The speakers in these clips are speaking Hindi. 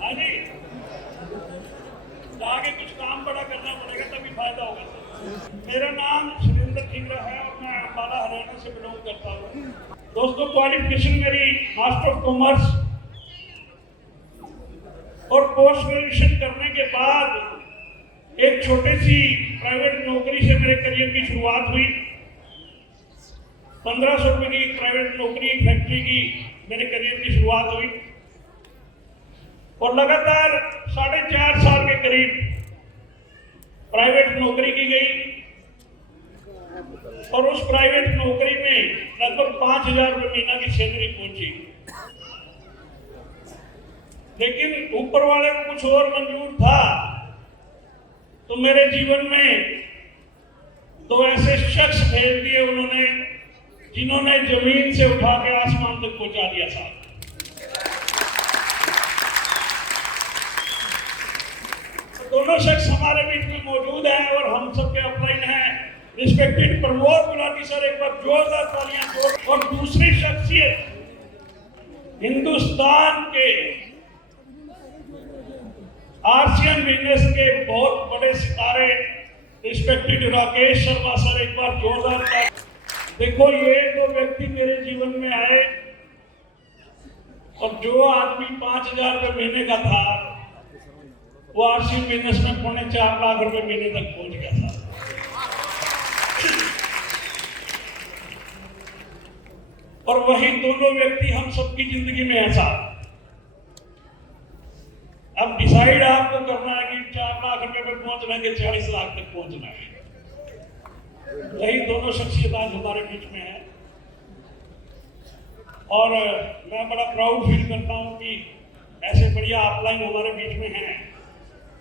हाँ जी, तो आगे कुछ काम बड़ा करना पड़ेगा तभी फायदा होगा सर। मेरा नाम सुरेंद्र ठिंगरा है और मैं अम्बाला हरियाणा से बिलोंग करता हूँ। दोस्तों, क्वालिफिकेशन मेरी मास्टर ऑफ कॉमर्स और पोस्ट ग्रेजुएशन करने के बाद एक छोटी सी प्राइवेट नौकरी से मेरे करियर की शुरुआत हुई। 1500 रुपए की प्राइवेट नौकरी फैक्ट्री की मेरे करियर की शुरुआत हुई और लगातार 4.5 साल के करीब प्राइवेट नौकरी की गई और उस प्राइवेट नौकरी में लगभग 5,000 रुपये महीना की सैलरी पहुंची। लेकिन ऊपर वाले को कुछ और मंजूर था, तो मेरे जीवन में 2 ऐसे शख्स भेज दिए उन्होंने, जिन्होंने जमीन से उठा के आसमान तक पहुंचा दिया साहब। दोनों शख्स हमारे बीच में मौजूद हैं और हम सबके अपलाइन हैं। रिस्पेक्टेड प्रमोद गुलाटी सर, एक बार जोरदार तालियां दो। और दूसरी शख्सियत हिंदुस्तान के आरसीएम बिजनेस के बहुत बड़े सितारे रिस्पेक्टेड राकेश शर्मा सर, एक बार जोरदार तालियां। देखो, ये 2 व्यक्ति मेरे जीवन में आए और जो आदमी 5,000 रुपये महीने का था वो आरसीएम बिजनेस में 4.25 लाख रुपए महीने तक पहुंच गया था। और वही दोनों व्यक्ति हम सबकी जिंदगी में ऐसा। अब डिसाइड आपको करना है कि 4 लाख रुपए पे पहुंचना है कि 40 लाख तक पहुंचना है। यही दोनों शख्सियत आज हमारे बीच में है और मैं बड़ा प्राउड फील करता हूं कि ऐसे बढ़िया अपलाइन हमारे बीच में हैं,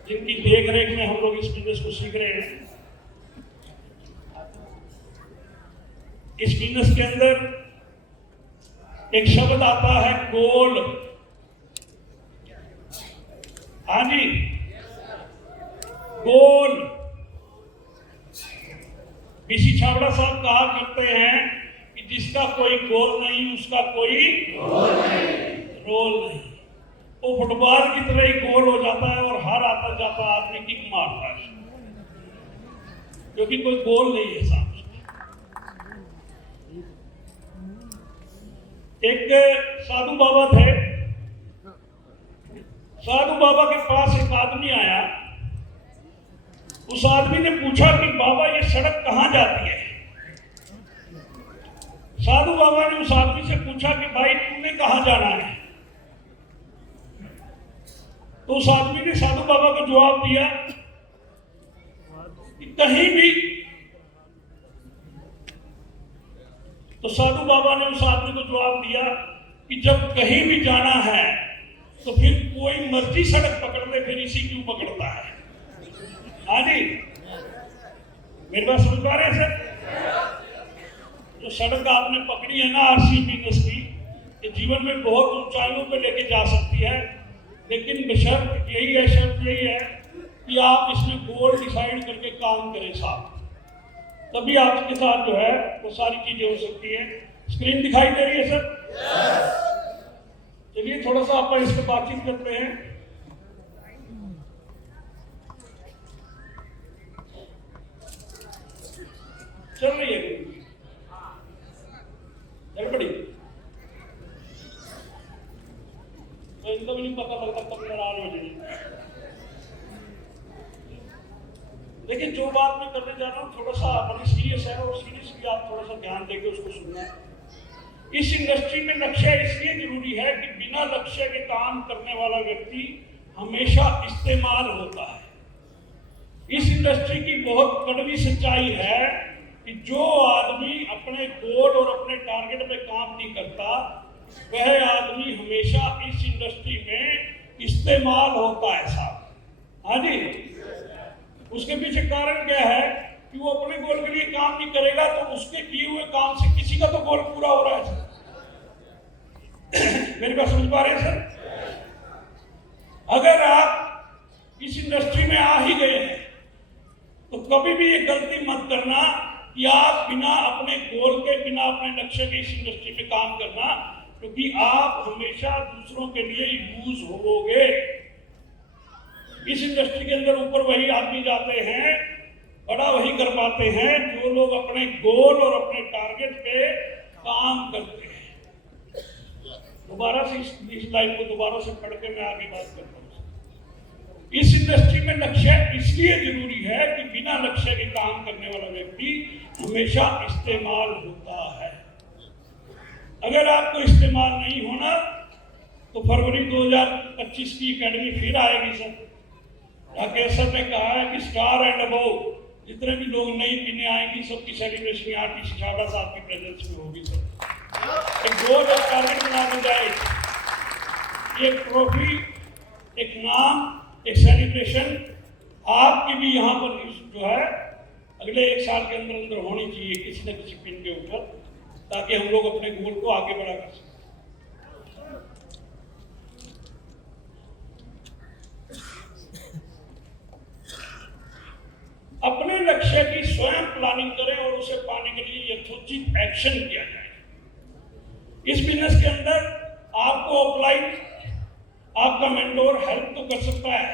जिनकी देख रेख में हम लोग इस बिजनेस को सीख रहे हैं। इस बिजनेस के अंदर एक शब्द आता है गोल। हाँ जी, गोल। बीसी छाबड़ा साहब कहा करते हैं कि जिसका कोई गोल नहीं उसका कोई रोल नहीं। वो फुटबॉल की तरह ही गोल हो जाता है और हर आता जाता आदमी किक मारता है, क्योंकि कोई गोल नहीं है साहब। एक साधु बाबा थे। साधु बाबा के पास एक आदमी आया। उस आदमी ने पूछा कि बाबा ये सड़क कहां जाती है। साधु बाबा ने उस आदमी से पूछा कि भाई तूने कहां जाना है। तो उस आदमी ने साधु बाबा को जवाब दिया कि कहीं भी। तो साधु बाबा ने उस आदमी को जवाब दिया कि जब कहीं भी जाना है तो फिर कोई मर्जी सड़क पकड़ ले, फिर इसी क्यों पकड़ता है। हाँ जी, मेरी बात समझ पा रहे हैं सर? जो सड़क आपने पकड़ी है ना आरसीएम बिजनेस की, ये जीवन में बहुत ऊंचाइयों पे लेके जा सकती है, लेकिन बशर्त यही है, शर्त यही है कि आप इसमें गोल डिसाइड करके काम करें साहब, तभी आपके साथ जो है वो सारी चीजें हो सकती हैं। स्क्रीन दिखाई दे रही है सर? चलिए थोड़ा सा आप इस पर बातचीत करते हैं। चल रही है गड़बड़ी, तो इनको भी नहीं पता लगता कब नाराज हो जाएगी। लेकिन जो बात मैं करने जा रहा हूँ थोड़ा सा बड़ी सीरियस है और सीरियसली आप थोड़ा सा ध्यान देकर उसको सुनना। इस इंडस्ट्री में लक्ष्य इसलिए जरूरी है कि बिना लक्ष्य के काम करने वाला व्यक्ति हमेशा इस्तेमाल होता है। इस इंडस्ट्री की बहुत कड़वी सच्चाई है कि जो आदमी अपने गोल और अपने टारगेट पे काम नहीं करता, वह आदमी हमेशा इस इंडस्ट्री में इस्तेमाल होता है साहब। हाँ जी, उसके पीछे कारण क्या है कि वो अपने गोल के लिए काम नहीं करेगा तो उसके किए हुए काम से किसी का तो गोल पूरा हो रहा है सर। मेरी बात समझ पा रहे हैं सर? अगर आप इस इंडस्ट्री में आ ही गए हैं तो कभी भी ये गलती मत करना कि आप बिना अपने गोल के, बिना अपने लक्ष्य के इस इंडस्ट्री में काम करना, क्योंकि आप हमेशा दूसरों के लिए यूज होवोगे। इस इंडस्ट्री के अंदर ऊपर वही आदमी जाते हैं, बड़ा वही कर पाते हैं जो लोग अपने गोल और अपने टारगेट पे काम करते हैं। दोबारा से इस लाइन को दोबारा से पढ़ के मैं आगे बात करता हूँ। इस इंडस्ट्री में लक्ष्य इसलिए जरूरी है कि बिना लक्ष्य के काम करने वाला व्यक्ति हमेशा इस्तेमाल होता है। अगर आपको इस्तेमाल नहीं होना तो फरवरी 2025 की एकेडमी फिर आएगी सर। राकेश सर ने कहा है कि स्टार एंड अबव जितने भी लोग नई टीमें आएंगी सबकी सेलिब्रेशन यहाँ टी छाड़ा साहब की प्रेजेंस में होगी सर। एक गोल और टारगेट बना दी जाएगी, एक ट्रॉफी, एक नाम, एक सेलिब्रेशन आपकी भी यहाँ पर जो है अगले 1 साल के अंदर अंदर होनी चाहिए किसी न किसी पिन के ऊपर, ताकि हम लोग अपने गोल को आगे बढ़ा कर सकें। अपने लक्ष्य की स्वयं प्लानिंग करें और उसे पाने के लिए यथोचित एक्शन किया जाए। इस बिजनेस के अंदर आपको ऑफलाइन आपका मेंटोर हेल्प तो कर सकता है,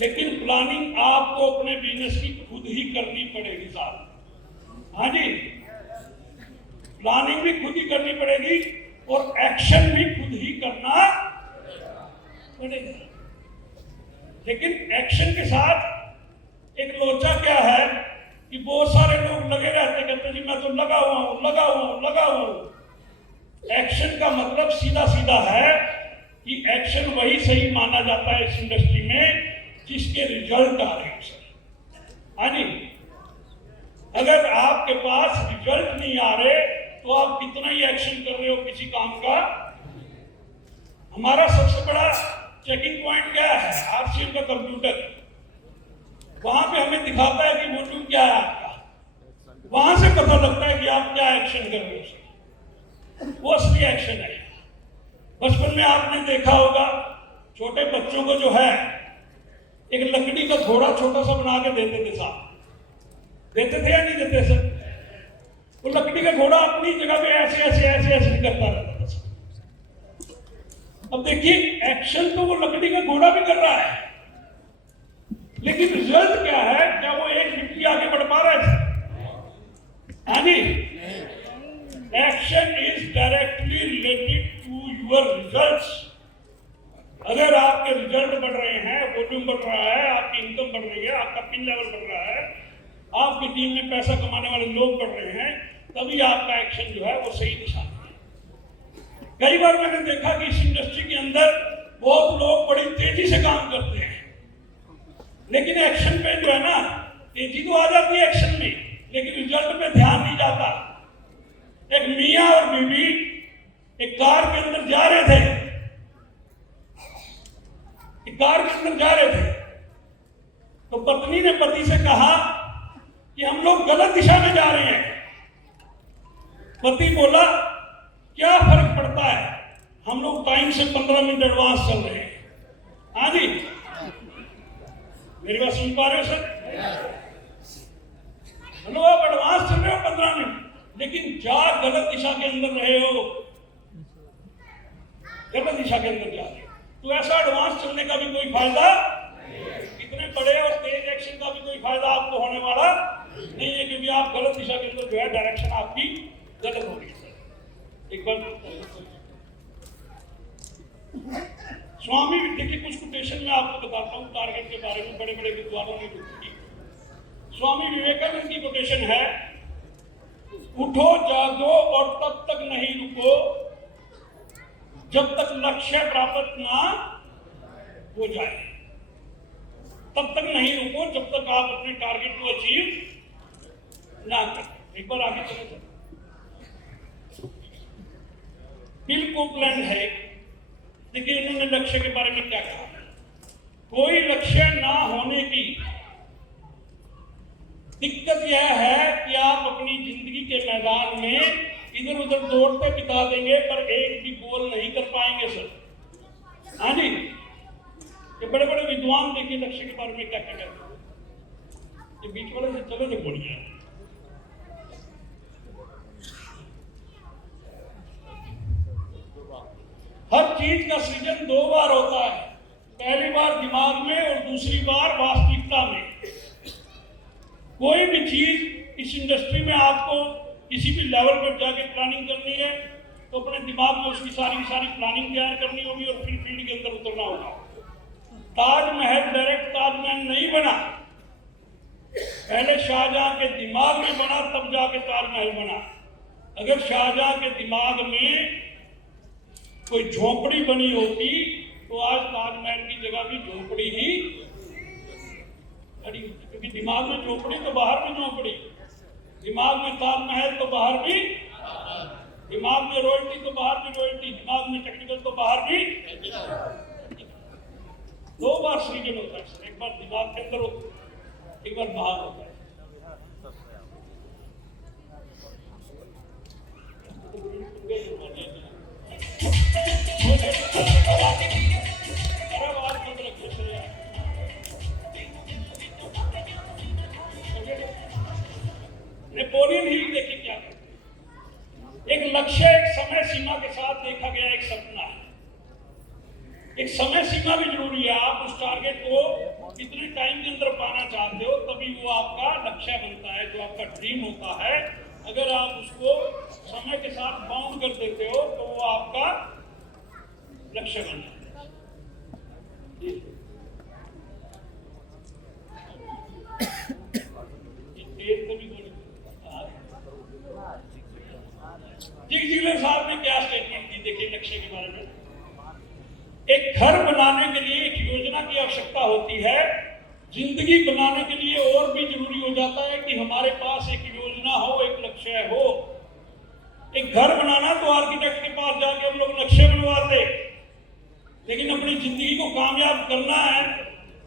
लेकिन प्लानिंग आपको अपने बिजनेस की खुद ही करनी पड़ेगी साहब। हाँ जी, प्लानिंग भी खुद ही करनी पड़ेगी और एक्शन भी खुद ही करना पड़ेगा। लेकिन एक्शन के साथ एक लोचा क्या है कि बहुत सारे लोग लगे रहते, कहते जी मैं तो लगा हुआ हूं। एक्शन का मतलब सीधा सीधा है कि एक्शन वही सही माना जाता है इस इंडस्ट्री में जिसके रिजल्ट आ रहे हैं। हाँ जी, अगर आपके पास रिजल्ट नहीं आ रहे तो आप कितना ही एक्शन कर रहे हो किसी काम का। हमारा सबसे बड़ा चेकिंग पॉइंट क्या है? आरसीएम का कंप्यूटर। वहां पे हमें दिखाता है कि वॉल्यूम क्या है आपका, वहां से पता लगता है कि आप क्या एक्शन कर रहे हो। वो असली एक्शन है। बचपन में आपने देखा होगा छोटे बच्चों को जो है एक लकड़ी का घोड़ा छोटा सा बना के देते थे साहब, देते थे या नहीं देते सर? वो लकड़ी का घोड़ा अपनी जगह पे ऐसे ऐसे ऐसे ऐसे करता रहता था। अब देखिए एक्शन तो वो लकड़ी का घोड़ा भी कर रहा है, लेकिन रिजल्ट क्या है? क्या वो एक डिग्री आगे बढ़ पा रहा है? हाँ जी, action is directly related to your results. अगर आपके रिजल्ट बढ़ रहे हैं, वॉल्यूम बढ़ रहा है, आपकी इनकम बढ़ रही है, आपका पिन लेवल बढ़ रहा है, आपकी टीम में पैसा कमाने वाले लोग बढ़ रहे हैं, तभी आपका एक्शन जो है वो सही दिशा में है। कई बार मैंने देखा कि इस इंडस्ट्री के अंदर बहुत लोग बड़ी तेजी से काम करते हैं, लेकिन एक्शन पे जो है ना, तेजी तो आ जाती है एक्शन में, लेकिन रिजल्ट पे ध्यान नहीं जाता। एक मियां और बीवी एक कार के अंदर जा रहे थे, तो पत्नी ने पति से कहा कि हम लोग गलत दिशा में जा रहे हैं। पति बोला क्या फर्क पड़ता है, हम लोग टाइम से 15 मिनट एडवांस चल रहे हैं। हाँ जी, मेरी बात सुन पा रहे हो सर? मतलब आप एडवांस चल रहे हो 15 मिनट, लेकिन जा गलत दिशा के अंदर रहे हो, गलत दिशा के अंदर जा रहे हो, तो ऐसा एडवांस चलने का भी कोई फायदा, इतने बड़े और तेज एक्शन का भी कोई फायदा आपको होने वाला नहीं है, क्योंकि आप गलत दिशा के अंदर जो है डायरेक्शन आपकी गलत हो गई। एक बार स्वामी, देखिए कुछ कोटेशन मैं आपको बताता हूँ टारगेट के बारे में, बड़े बड़े विद्वानों ने लिखी। स्वामी विवेकानंद की कोटेशन है, उठो जागो और तब तक नहीं रुको जब तक लक्ष्य प्राप्त ना हो जाए। तब तक नहीं रुको जब तक आप अपने टारगेट को अचीव ना करें। एक बार आगे चले जाए। बिल कोकलैंड है, देखिए इन्होंने लक्ष्य के बारे में क्या कहा। कोई लक्ष्य ना होने की दिक्कत यह है कि आप अपनी जिंदगी के मैदान में इधर उधर दौड़ते बिता देंगे पर एक भी गोल नहीं कर पाएंगे सर। हाँ जी, ये बड़े बड़े विद्वान देखिए लक्ष्य के बारे में क्या कहते हैं। ये बीच वाले से चलो जो बोलिए, हर चीज का सृजन दो बार होता है, पहली बार दिमाग में और दूसरी बार वास्तविकता में। कोई भी चीज इस इंडस्ट्री में आपको किसी भी लेवल पर जाके प्लानिंग करनी है तो अपने दिमाग में उसकी सारी प्लानिंग तैयार करनी होगी और फिर फील्ड के अंदर उतरना होगा। ताजमहल डायरेक्ट ताजमहल नहीं बना, पहले शाहजहां के दिमाग में बना, तब जाके ताजमहल बना। अगर शाहजहां के दिमाग में कोई झोपड़ी बनी होती तो आज ताजमहल की जगह भी झोपड़ी ही खड़ी होती, क्योंकि दिमाग में झोपड़ी तो बाहर भी झोपड़ी, दिमाग में ताजमहल तो बाहर भी, दिमाग में रॉयल्टी तो बाहर भी रॉयल्टी, दिमाग में टेक्निकल तो बाहर भी। दो बार सृजन होता है, एक बार दिमाग के अंदर होता है, एक बार बाहर होता है। नेपोलियन हिल देखिए क्या करते, एक लक्ष्य एक समय सीमा के साथ देखा गया एक सपना है, एक समय सीमा भी जरूरी है। आप उस टारगेट को कितने टाइम के अंदर पाना चाहते हो तभी वो आपका लक्ष्य बनता है, जो आपका ड्रीम होता है। अगर आप उसको समय के साथ बाउंड कर देते हो तो वो आपका लक्ष्य बन जाता है। जिग जिगलर साहब ने क्या स्टेटमेंट दी, देखिए लक्ष्य के बारे में। एक घर बनाने के लिए एक योजना की आवश्यकता होती है, जिंदगी बनाने के लिए और भी जरूरी हो जाता है कि हमारे पास एक योजना हो, एक लक्ष्य हो। एक घर बनाना तो आर्किटेक्ट के पास जाके हम लोग नक्शे बनवाते, लेकिन अपनी जिंदगी को कामयाब करना है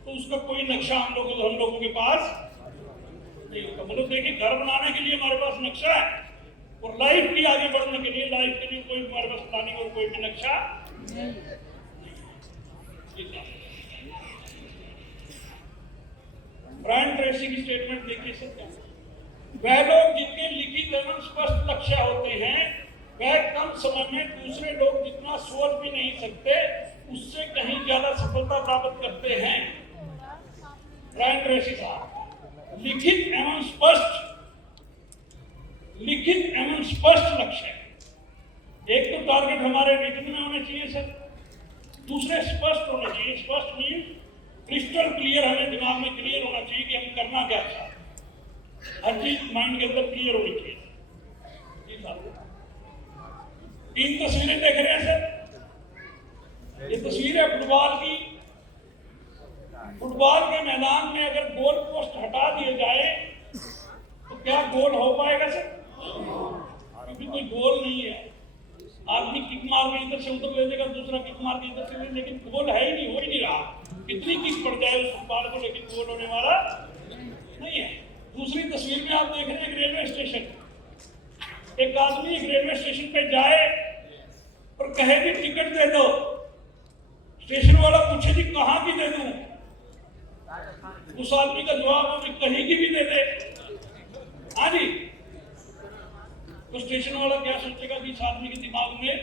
तो उसका कोई नक्शा हम लोगों के पास नहीं होता। मतलब देखिए, घर बनाने के लिए हमारे पास नक्शा है और लाइफ की आगे बढ़ने के लिए, लाइफ के लिए कोई हमारे पास प्लानिंग और कोई भी नक्शा नहीं। ब्रायन ट्रेसी की स्टेटमेंट देखिए सर, वह लोग जिनके लिखित एवं स्पष्ट लक्ष्य होते हैं वह कम समय में दूसरे लोग जितना सोच भी नहीं सकते उससे कहीं ज्यादा सफलता प्राप्त करते हैं। ब्रायन ट्रेसी साहब, लिखित एवं स्पष्ट लक्ष्य। एक तो टारगेट हमारे रिटन में होने चाहिए सर, दूसरे स्पष्ट होने चाहिए। स्पष्ट मीन क्रिस्टल क्लियर, हमें दिमाग में क्लियर होना चाहिए कि हम करना क्या चाहते हैं। हर चीज माइंड के अंदर क्लियर होनी चाहिए। जी साहब, 3 तस्वीरें देख रहे हैं सर, ये तस्वीर है फुटबॉल की। फुटबॉल के मैदान में अगर गोल पोस्ट हटा दिए जाए तो क्या गोल हो पाएगा सर? क्योंकि कोई गोल नहीं है। आदमी किक मार के इधर से उधर ले जाएगा, दूसरा किक मार के इधर से ले, लेकिन गोल है ही नहीं, हो ही नहीं रहा। कितनी किक पड़ जाए उस फुटबॉल को, लेकिन गोल होने वाला नहीं है। दूसरी तस्वीर में आप देख रहे हैं एक रेलवे स्टेशन। एक आदमी एक रेलवे स्टेशन पे जाए और कहे कि टिकट दे दो, स्टेशन वाला पूछे कि कहाँ की दे दूं, उस आदमी का जवाब हो कि कहीं की भी दे दे। हाँ जी, तो स्टेशन वाला क्या सोचेगा कि इस आदमी के दिमाग में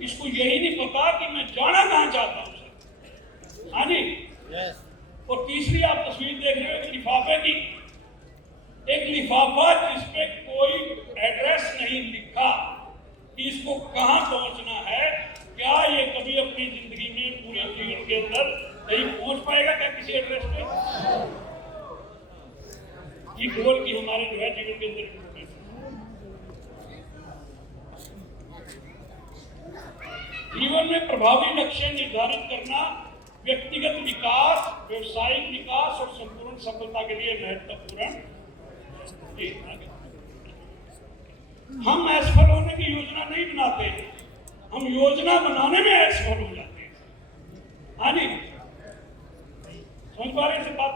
इसको यही नहीं पता कि मैं जाना कहाँ चाहता हूँ सर। हाँ जी। और तीसरी आप तस्वीर देख रहे हो एक लिफाफे की, एक लिफाफा जिसपे कोई एड्रेस नहीं लिखा कि इसको कहाँ पहुंचना है। क्या ये कभी अपनी जिंदगी में पूरे जीवन के अंदर कहीं पहुंच पाएगा क्या किसी एड्रेस पे? ये गोल की हमारे जो है जीवन के अंदर जीवन में प्रभावी लक्ष्य निर्धारित करना व्यक्तिगत विकास, व्यवसायिक विकास और संपूर्ण सफलता के लिए महत्वपूर्ण। हम असफल होने की योजना नहीं बनाते हैं, हम योजना बनाने में असफल हो जाते हैं। हाँ जी, समझ पा रहे हैं बात?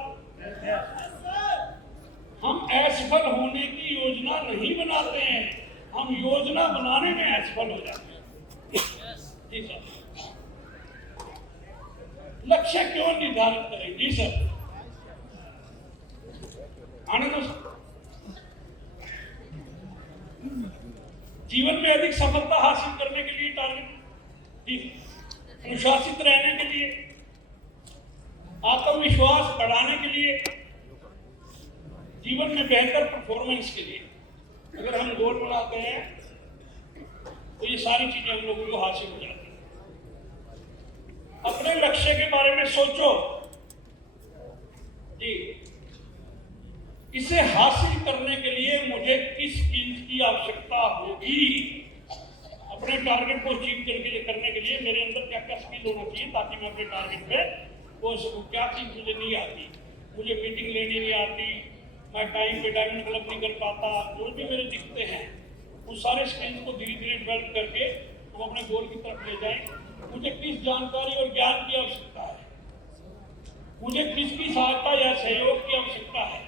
हम असफल होने की योजना नहीं बनाते हैं, हम योजना बनाने में असफल हो जाते हैं। जी सर, लक्ष्य क्यों निर्धारित करें? जी सर, आनंद सर, जीवन में अधिक सफलता हासिल करने के लिए टारगेट जी, अनुशासित रहने के लिए, आत्मविश्वास बढ़ाने के लिए, जीवन में बेहतर परफॉर्मेंस के लिए अगर हम गोल बनाते हैं तो ये सारी चीजें हम लोगों को हासिल हो जाती हैं। अपने लक्ष्य के बारे में सोचो जी, इसे हासिल करने के लिए मुझे किस स्किल्स की आवश्यकता होगी। अपने टारगेट को अचीव करने के लिए मेरे अंदर क्या क्या स्किल होना चाहिए ताकि मैं अपने टारगेट पे पहुंच सकूं। क्या चीज मुझे नहीं आती, मुझे मीटिंग लेनी नहीं आती, मैं टाइम पे डायमंड क्लब नहीं कर पाता, जो भी मेरे दिखते हैं उन सारे स्किल्स को धीरे धीरे डेवलप करके हम अपने गोल की तरफ ले जाएं। मुझे किस जानकारी और ज्ञान की आवश्यकता है, मुझे किसकी सहायता या सहयोग की आवश्यकता है,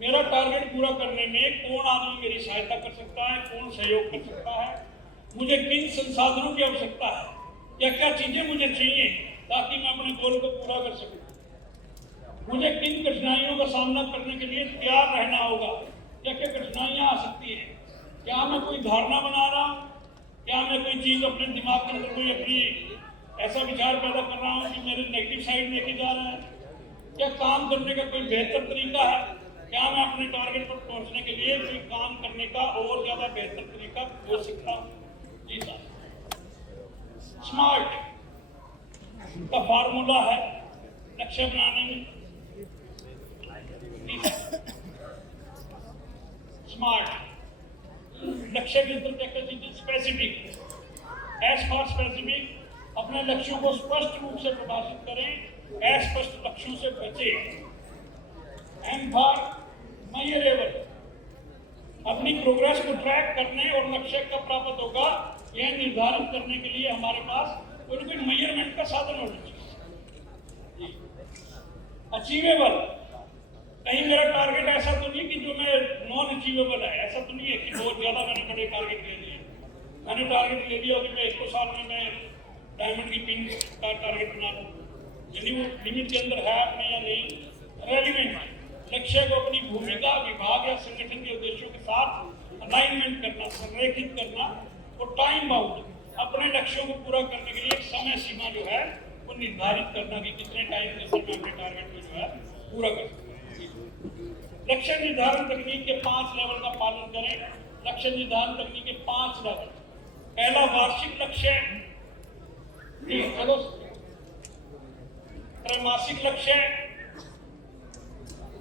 मेरा टारगेट पूरा करने में कौन आदमी मेरी सहायता कर सकता है, कौन सहयोग कर सकता है, मुझे किन संसाधनों की आवश्यकता है, क्या क्या चीजें मुझे चाहिए ताकि मैं अपने गोल को पूरा कर सकूं, मुझे किन कठिनाइयों का सामना करने के लिए तैयार रहना होगा, क्या क्या कठिनाइयां आ सकती हैं, क्या मैं कोई धारणा बना रहा हूँ, क्या मैं कोई चीज अपने दिमाग के अंदर कोई अपनी ऐसा विचार पैदा कर रहा हूँ कि मेरे नेगेटिव साइड लेके जा रहा है, क्या काम करने का कोई बेहतर तरीका है, क्या मैं अपने टारगेट पर पहुंचने के लिए कोई काम करने का और ज्यादा बेहतर तरीका हो सकता हूँ। जी साहब, स्मार्ट का फार्मूला है लक्ष्य बनाने में। स्मार्ट लक्ष्य के अंदर क्या चीजें, स्पेसिफिक, एस फॉर स्पेसिफिक, अपने लक्ष्यों को स्पष्ट रूप से प्रकाशित करें, अस्पष्ट लक्ष्यों से बचें। एम फॉर मेजरेबल, अपनी प्रोग्रेस को ट्रैक करने और लक्ष्य कब प्राप्त होगा यह निर्धारित करने के लिए हमारे पास कोई मेजरमेंट का साधन होना चाहिए। अचीवेबल, कहीं मेरा टारगेट ऐसा तो नहीं कि जो मैं नॉन अचीवेबल है, ऐसा तो नहीं है कि बहुत ज्यादा मैंने बड़े टारगेट ले लिए। मैंने टारगेट ले लिया कि मैं 1 साल में मैं डायमंड की पिन का टारगेट बना लूँ, यानी वो लिमिट के अंदर है अपने या नहीं। रेलिवेंट, लक्ष्य को अपनी भूमिका, विभाग या संगठन के उद्देश्यों के साथ अलाइनमेंट करना, संरेखित करना। और टाइम बाउंड, अपने लक्ष्यों को पूरा करने के लिए एक समय सीमा जो है वो निर्धारित करना कि कितने टाइम के अंदर मैं अपने टारगेट को जो है पूरा कर सकूं। लक्ष्य निर्धारण तकनीक के 5 लेवल का पालन करें। लक्ष्य निर्धारण तकनीक के 5 लेवल। पहला वार्षिक लक्ष्य, चलो त्रैमासिक लक्ष्य,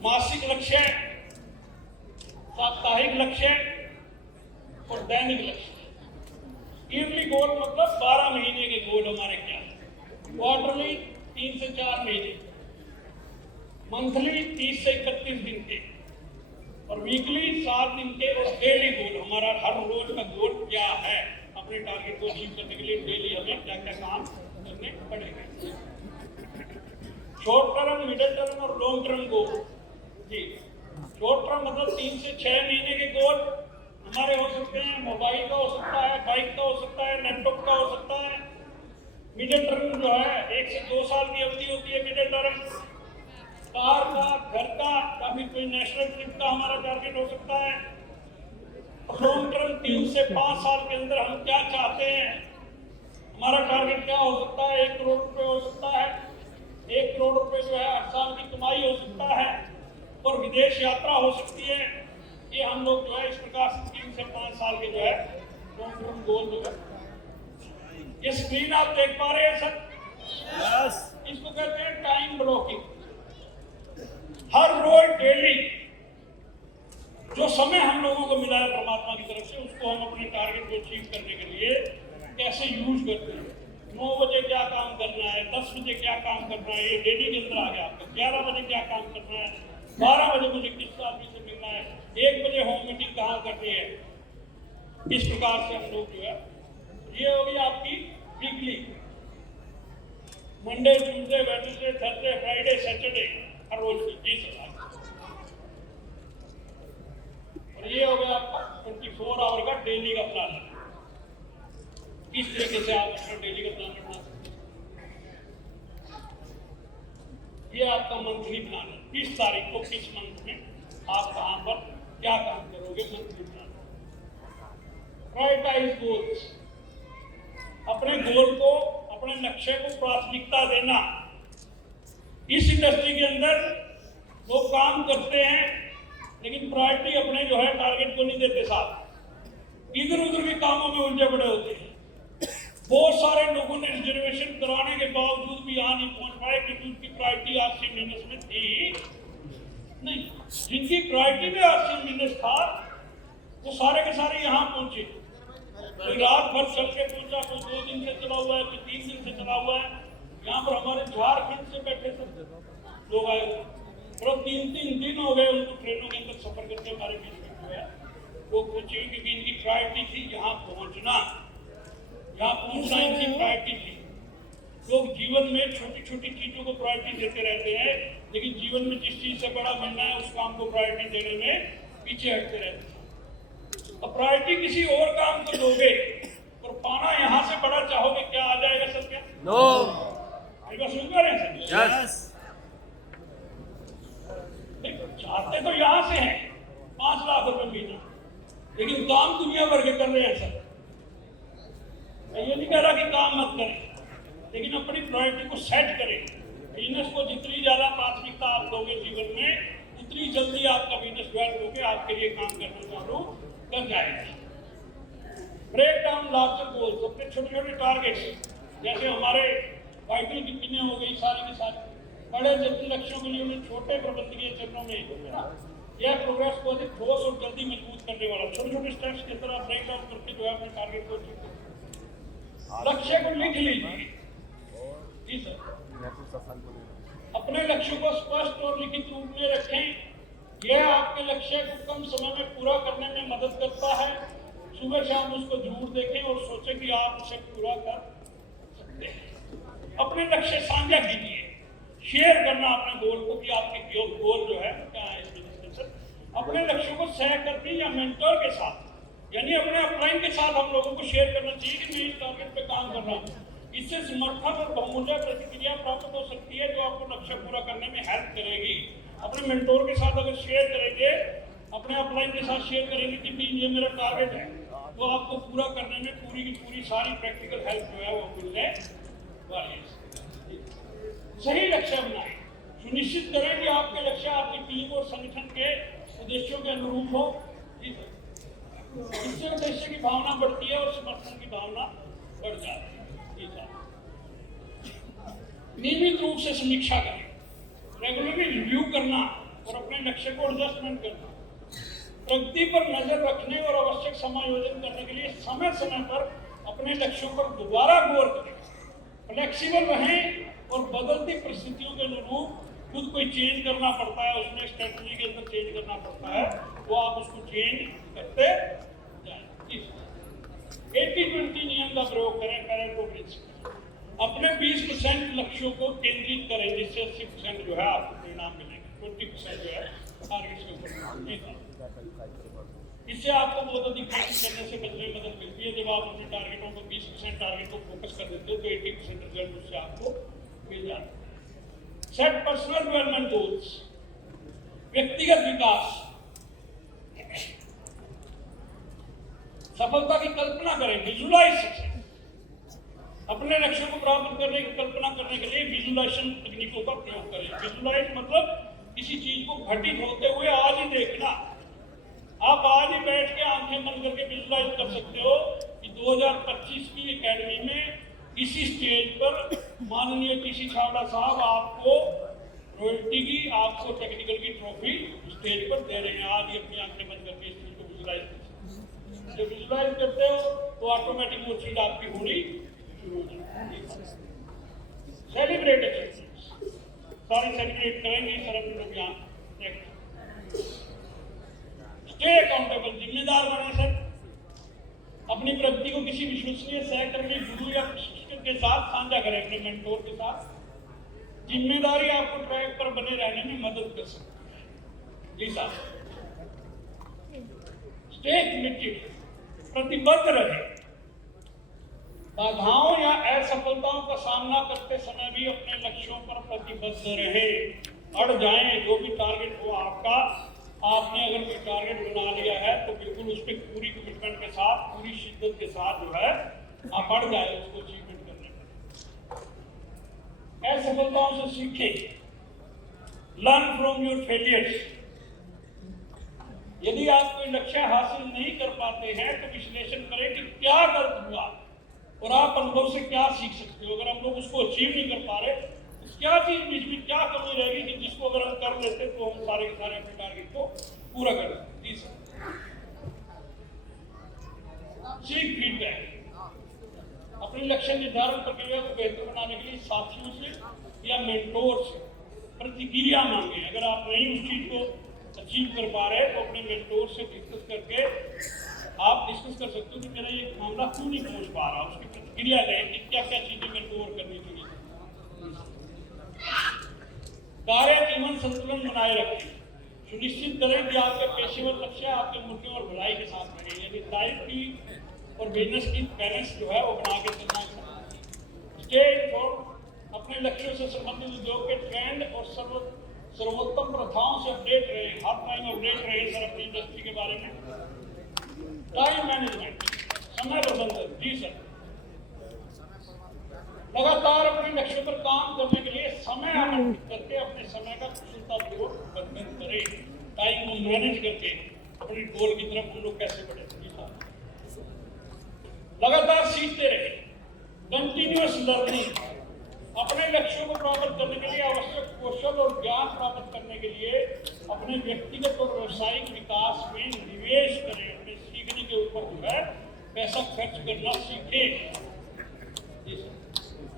मासिक लक्ष्य, साप्ताहिक लक्ष्य और दैनिक लक्ष्य। ईयरली गोल मतलब 12 महीने के गोल हमारे क्या है, क्वार्टरली 3 से 4 महीने, मंथली 30 से 31 दिन के, और वीकली 7 दिन के, और डेली गोल हमारा हर रोज का गोल क्या है। अपने टारगेट को अचीव करने के लिए डेली हमें क्या क्या काम करने पड़ेंगे। शॉर्ट टर्म, मिडिल टर्म और लॉन्ग टर्म गोल। जी, शॉर्ट टर्म मतलब 3 से 6 महीने के गोल हमारे हो सकते हैं, मोबाइल का हो सकता है, बाइक का हो सकता है, लैपटॉप का हो सकता है। मिडिल टर्म जो है 1 से 2 साल की अवधि होती है मिडिल टर्म। कार का, घर का या फिर कोई नेशनल ट्रिप का हमारा टारगेट हो सकता है। लॉन्ग टर्म 3 से 5 साल के अंदर हम क्या चाहते हैं, हमारा टारगेट क्या हो सकता है। 1 करोड़ रुपए हो सकता है, 1 करोड़ रुपए जो है 8 साल की कमाई हो सकता है, और विदेश यात्रा हो सकती है। ये हम लोग जो है इस प्रकार से 3 से 5 साल के जो है लॉन्ग टर्म गोल जो है। ये स्क्रीन आप देख पा रहे हैं सर? यस। इसको कहते हैं टाइम ब्लॉकिंग। हर रोज डेली जो समय हम लोगों को मिला है परमात्मा की तरफ से, उसको हम अपने टारगेट को अचीव करने के लिए कैसे यूज करते हैं। 9 बजे क्या काम करना है, 10 बजे क्या काम करना है, ये डेली के अंदर आ गया आपका। 11 बजे क्या काम करना है, 12 बजे मुझे किस आदमी से मिलना है, 1 बजे होम मीटिंग कहाँ करनी है। इस प्रकार से हम लोग जो है, ये होगी आपकी weekly, Monday, Tuesday, Wednesday, Thursday, Friday, Saturday, हर रोज की। जी सर। और ये हो गया आपका 24 आवर का डेली का प्लान। किस तरीके से आप अपना डेली का प्लान बना सकते हैं। ये आपका मंथली प्लान है, 30 तारीख को किस मंथ में आप कहां पर क्या काम करोगे, मंथली प्लान। प्रायोरिटाइज गोल्स, अपने गोल को अपने लक्ष्य को प्राथमिकता देना। इस इंडस्ट्री के अंदर लोग काम करते हैं लेकिन प्रायोरिटी अपने जो है टारगेट को नहीं देते, साथ इधर उधर के कामों में उलझे पड़े होते हैं। बहुत सारे लोगों ने रिजर्वेशन कराने के बावजूद भी यहाँ नहीं पहुंच पाए क्योंकि उनकी प्रायोरिटी आरसीएम बिजनेस में थी नहीं। जिनकी प्रायोरिटी में आरसीएम बिजनेस था वो सारे के सारे यहाँ पहुंचे। कोई रात भर चल के पहुंचा, कोई 2 दिन से चला हुआ है, कोई 3 दिन से चला हुआ है। यहाँ पर हमारे झारखंड से बैठे थे लोग आए और 3-3 दिन हो गए उनको ट्रेनों के अंदर सफर करके हमारे बीच में जो है वो पहुंचे क्योंकि इनकी प्रायोरिटी थी यहाँ पहुंचना, यहाँ पहुंचना इनकी प्रायोरिटी थी। लोग जीवन में छोटी छोटी चीजों को प्रायोरिटी देते रहते हैं लेकिन जीवन में जिस चीज से बड़ा मिलना है उस काम को प्रायोरिटी देने में पीछे हटते रहते हैं। अब प्रायोरिटी किसी और काम को दोगे और पाना यहाँ से बड़ा चाहोगे, क्या आ जाएगा सर? क्या नो सुन पा रहे हैं सर? यस चाहते तो यहाँ से हैं 5 लाख रुपए महीना, लेकिन काम दुनिया भर के कर रहे हैं सर। मैं ये नहीं कह रहा कि काम मत करें, लेकिन अपनी प्रायोरिटी को सेट करें। बिजनेस को जितनी ज्यादा प्राथमिकता आप दोगे जीवन में उतनी जल्दी आपका बिजनेस डेवलप होकर आपके लिए काम करना चालू कर जाएगा। ब्रेक डाउन लार्जर गोल्स, अपने छोटे छोटे टारगेट्स, जैसे हमारे वाइटल की पिने हो गई सारी की सारी, बड़े जल्दी लक्ष्यों के लिए उन्हें छोटे प्रबंधकीय चरणों में यह प्रोग्रेस को अधिक ठोस और जल्दी मजबूत करने वाला छोटे छोटे स्टेप्स की तरह ब्रेक डाउन करके जो है अपने टारगेट को अचीव करें। लक्ष्य को लिख लीजिए जी सर, अपने लक्ष्य को स्पष्ट और लिखित रूप में रखें। यह आपके लक्ष्य को कम समय में पूरा करने में मदद करता है। सुबह शाम उसको जरूर देखें और सोचें कि आप उसे पूरा कर सकते हैं। अपने लक्ष्य साझा कीजिए, शेयर करना अपने गोल को कि आपके गोल जो है क्या है इस बिजनेस में सर। अपने लक्ष्यों को सहकर्मी या मेंटर के साथ, यानी अपने अपलाइन के साथ हम लोगों को शेयर करना चाहिए कि मैं इस टारगेट पे काम कर रहा हूँ। इससे समर्थन और बहुमूल्य प्रतिक्रिया प्राप्त हो सकती है जो आपको लक्ष्य पूरा करने में हेल्प करेगी। अपने मेंटोर के साथ अगर शेयर करेंगे, अपने अपलाइन के साथ शेयर करेंगे कि भी ये मेरा टारगेट है, तो आपको पूरा करने में पूरी की पूरी सारी प्रैक्टिकल हेल्प जो है वो मिलने वाली है। सही लक्ष्य बनाएं, सुनिश्चित करें कि आपके लक्ष्य आपकी टीम और संगठन के उद्देश्यों के अनुरूप हो। इससे उद्देश्य की भावना बढ़ती है और समर्थन की भावना बढ़ जाती है। नियमित रूप से समीक्षा करें, रेगुलरली रिव्यू करना और अपने लक्ष्य को एडजस्टमेंट करना, प्रगति पर नजर रखने और आवश्यक समायोजन करने के लिए समय समय पर अपने लक्ष्यों पर दोबारा गौर करें। फ्लेक्सिबल रहें और बदलती परिस्थितियों के अनुरूप खुद कोई चेंज करना पड़ता है, उसमें स्ट्रेटजी के अंदर चेंज करना पड़ता है, वो आप उसको चेंज करते जाएं। 80-20 नियम का प्रयोग करें, पेरेटो प्रिंसिपल। अपने 20% लक्ष्यों को केंद्रित करें जिससे 80% जो है आपको परिणाम मिलेंगे, 20% जो है टारगेट्स के ऊपर। इससे आपको बहुत अधिक कोशिश करने से बचने में मदद मिलती है। जब आप अपने टारगेटों को 20% टारगेट को फोकस कर देते हो तो 80% रिजल्ट उससे आपको मिल जाता है। सेट पर्सनल डेवलपमेंट गोल्स, व्यक्तिगत विकास, सफलता की कल्पना करें, विजुलाइज सक्सेस। अपने लक्ष्यों को प्राप्त करने की कल्पना करने के लिए विजुलाइजेशन तकनीकों का प्रयोग करें। विजुलाइज मतलब किसी चीज को घटित होते हुए आज ही देखना। आप आज ही बैठ के आंखें बंद करके विजुलाइज कर सकते हो कि 2025 की एकेडमी में इसी स्टेज पर माननीय टीसी छावड़ा साहब आपको रॉयल्टी की, आपको टेक्निकल की ट्रॉफी स्टेज पर दे रहे हैं। आज ही अपनी आंखें बंद करके इस चीज को विजुलाइज कर सकते हो। जब विजुलाइज करते हो तो ऑटोमेटिक वो चीज आपकी होनी शुरू हो जाती है। सेलिब्रेट अचीवमेंट्स, सारे सेलिब्रेट करेंगे सर अपने लोग यहाँ। स्टे अकाउंटेबल, जिम्मेदार बने सर। अपनी प्रगति को किसी विश्वसनीय सहकर्मी, गुरु या प्रशिक्षक के साथ साझा करें, अपने मेंटोर के साथ। जिम्मेदारी आपको ट्रैक पर बने रहने में मदद कर सकती है। जी साहब, स्टे कमिटेड, प्रतिबद्ध रहे। बाधाओं या असफलताओं का सामना करते समय भी अपने लक्ष्यों पर प्रतिबद्ध रहे। अड़ जाएं, जो भी टारगेट हो आपका, आपने अगर कोई टारगेट बना लिया है तो बिल्कुल उस पर पूरी कमिटमेंट के साथ, पूरी शिद्दत के साथ जो है आप अड़ जाए उसको अचीवमेंट करने में। असफलताओं से सीखें, लर्न फ्रॉम योर फेलियर्स। यदि आप कोई लक्ष्य हासिल नहीं कर पाते हैं तो विश्लेषण करें कि क्या गलत हुआ और आप अनुभव से क्या सीख सकते हो। अगर हम लोग उसको अचीव नहीं कर पा रहे तो क्या चीज बीच में क्या कमी रहेगी कि जिसको अगर हम कर लेते तो हम सारे के सारे अपने टारगेट को पूरा कर सकते। सीख फीडबैक, अपनी लक्ष्य निर्धारण प्रक्रिया को बेहतर बनाने के लिए साथियों से या मेंटोर से प्रतिक्रिया मांगे। अगर आप नहीं उस चीज को अचीव कर पा रहे तो अपने मेंटोर से डिस्कस करके आप डिस्कस कर सकते हो कि मेरा ये मामला क्यों नहीं पहुंच पा रहा, उसकी प्रतिक्रिया लें कि क्या क्या चीजें मेंटोर करनी चाहिए। कार्य जीवन संतुलन बनाए रखें, सुनिश्चित करें कि आपके पेशेवर लक्ष्य आपके मुद्दों और भलाई के साथ रहें। यानी लाइफ की और बिजनेस की बैलेंस जो है वो बना के चलना चाहिए। स्टे इन्फॉर्म्ड, अपने लक्ष्यों से संबंधित उद्योग के ट्रेंड और सर्वोत्तम प्रथाओं से अपडेट रहे, हर टाइम अपडेट रहे सर अपनी इंडस्ट्री के बारे में। टाइम मैनेजमेंट, समय प्रबंधन। जी सर, लगातार अपने लक्ष्यों पर काम करने के लिए समय आवंटित करके अपने समय का कुशलतापूर्वक प्रबंधन करें। टाइम को मैनेज करके अपनी गोल की तरफ हम लोग कैसे बढ़े। लगातार सीखते रहे, कंटिन्यूअस लर्निंग, अपने लक्ष्यों को प्राप्त करने के लिए आवश्यक कौशल और ज्ञान प्राप्त करने के लिए अपने व्यक्तिगत और व्यावसायिक विकास में निवेश करें। अपने सीखने के ऊपर जो है पैसा खर्च करना सीखें।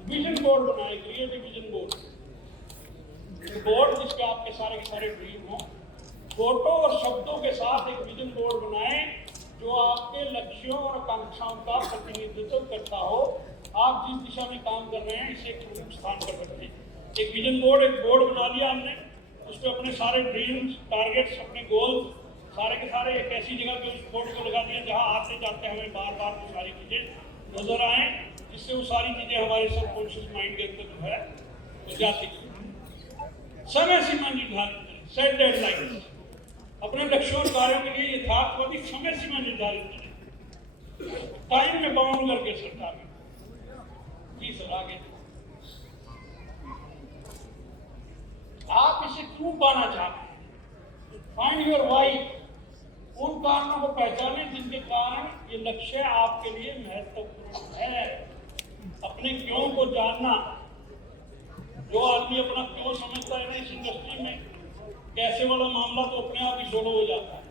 विजन बोर्ड बनाए, क्रिएटिव विजन बोर्ड जिसके आपके सारे के सारे ड्रीम हो। फोटो और शब्दों के साथ एक विजन बोर्ड बनाएं जो आपके लक्ष्यों और आकांक्षाओं का प्रतिनिधित्व करता हो। आप जिस दिशा में काम कर रहे हैं इसे प्रमुख स्थान पर रखें। एक विजन बोर्ड, एक बोर्ड बना लिया हमने, उस पर अपने सारे ड्रीम्स, टारगेट्स, अपने गोल्स सारे के सारे एक ऐसी जगह पे उस बोर्ड को लगा दिया जहां आते जाते हमें बार बार वो सारी चीजें नजर आए, जिससे वो सारी चीजें हमारे सबकॉन्शियस माइंड के अंदर जो है वो जाती है। समय सीमा निर्धारित करें, सेट डेडलाइन, अपने लक्ष्यों और कार्यों के लिए यथार्थवादी समय सीमा निर्धारित करें, टाइम में बाउंड करके सरकार में। जी सर, आगे आप इसे क्यों पाना चाहते हैं, फाइंड योर वाई। उन कारणों को पहचानें जिनके कारण ये लक्ष्य आपके लिए महत्वपूर्ण है। अपने क्यों को जानना, जो आदमी अपना क्यों समझता है ना इस इंडस्ट्री में, कैसे वाला मामला तो अपने आप ही सोलो हो जाता है।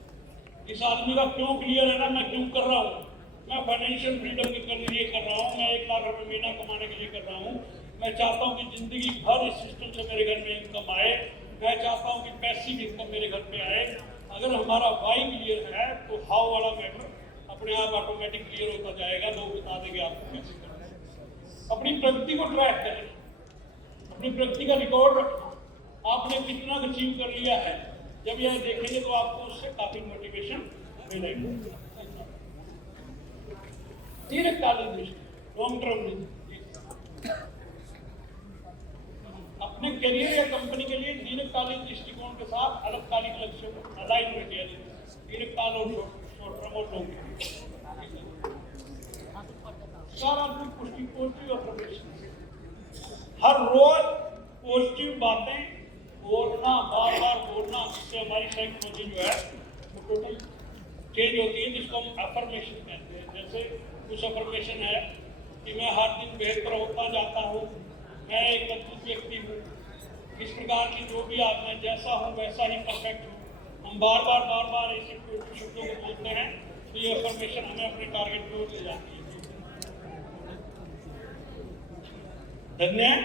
इस आदमी का क्यों क्लियर है ना, मैं क्यों कर रहा हूँ, मैं फाइनेंशियल फ्रीडम के लिए कर रहा हूँ, मैं 1 लाख रुपए महीना कमाने के लिए कर रहा हूँ, मैं चाहता हूँ कि जिंदगी भर इस सिस्टम से मेरे घर में इनकम आए, मैं चाहता हूँ कि पैसिव इनकम मेरे घर पे आए। अगर हमारा वाई क्लियर है तो हाउ वाला मैटर अपने आप ऑटोमेटिक क्लियर होता जाएगा। लोग बता देंगे आपको कैसे करना है। अपनी प्रगति को ट्रैक करें, अपनी प्रगति का रिकॉर्ड रखें, आपने कितना अचीव कर लिया है। जब यह देखेंगे तो आपको उससे काफी मोटिवेशन मिलेगी। दीर्घकालीन दृष्टि, लॉन्ग टर्म दृष्टि, अपने करियर या कंपनी के लिए दीर्घकालीन दृष्टिकोण के साथ अल्पकालिक लक्ष्यों को अलाइन रखिए। दीर्घकाल और शॉर्ट टर्म और लॉन्ग टर्म। सकारात्मक पुष्टि, पॉजिटिव अफर्मेशन, हर रोज पॉजिटिव बातें बोलना, बार बार बोलना, जिससे हमारी साइकोलॉजी जो है वो टोटल चेंज होती है, जिसको हम अफर्मेशन कहते हैं। जैसे कुछ अफर्मेशन है कि मैं हर दिन बेहतर होता जाता हूँ, मैं एक अद्भुत व्यक्ति हूँ, इस प्रकार की जो भी आप, मैं जैसा हूँ वैसा ही परफेक्ट हूँ। हम बार बार ऐसे शब्दों को बोलते हैं तो ये अफर्मेशन हमें अपने टारगेट की ओर ले जाती है। धन्यवाद।